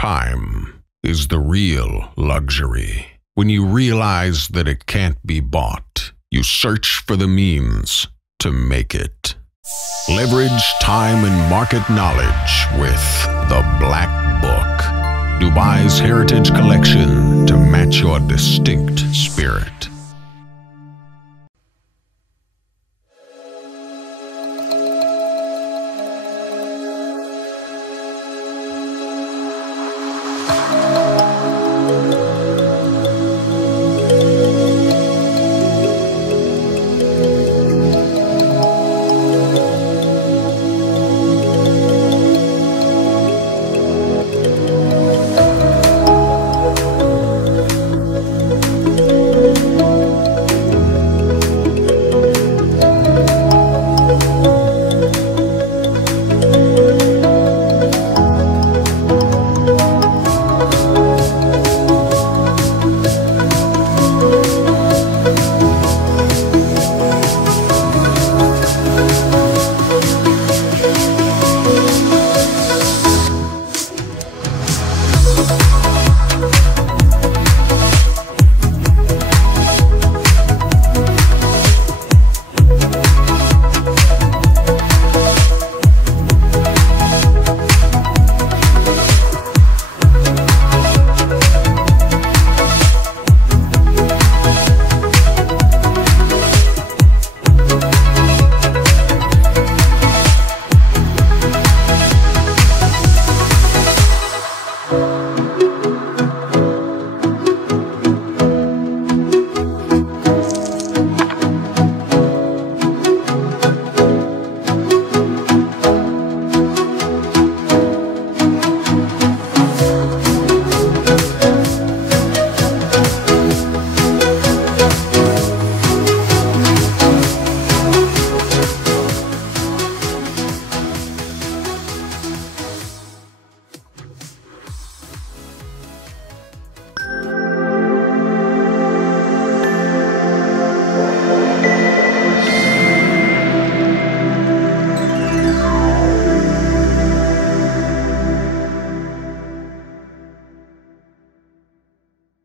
Time is the real luxury. When you realize that it can't be bought, you search for the means to make it. Leverage time and market knowledge with the Black Book, Dubai's heritage collection to match your distinct spirit.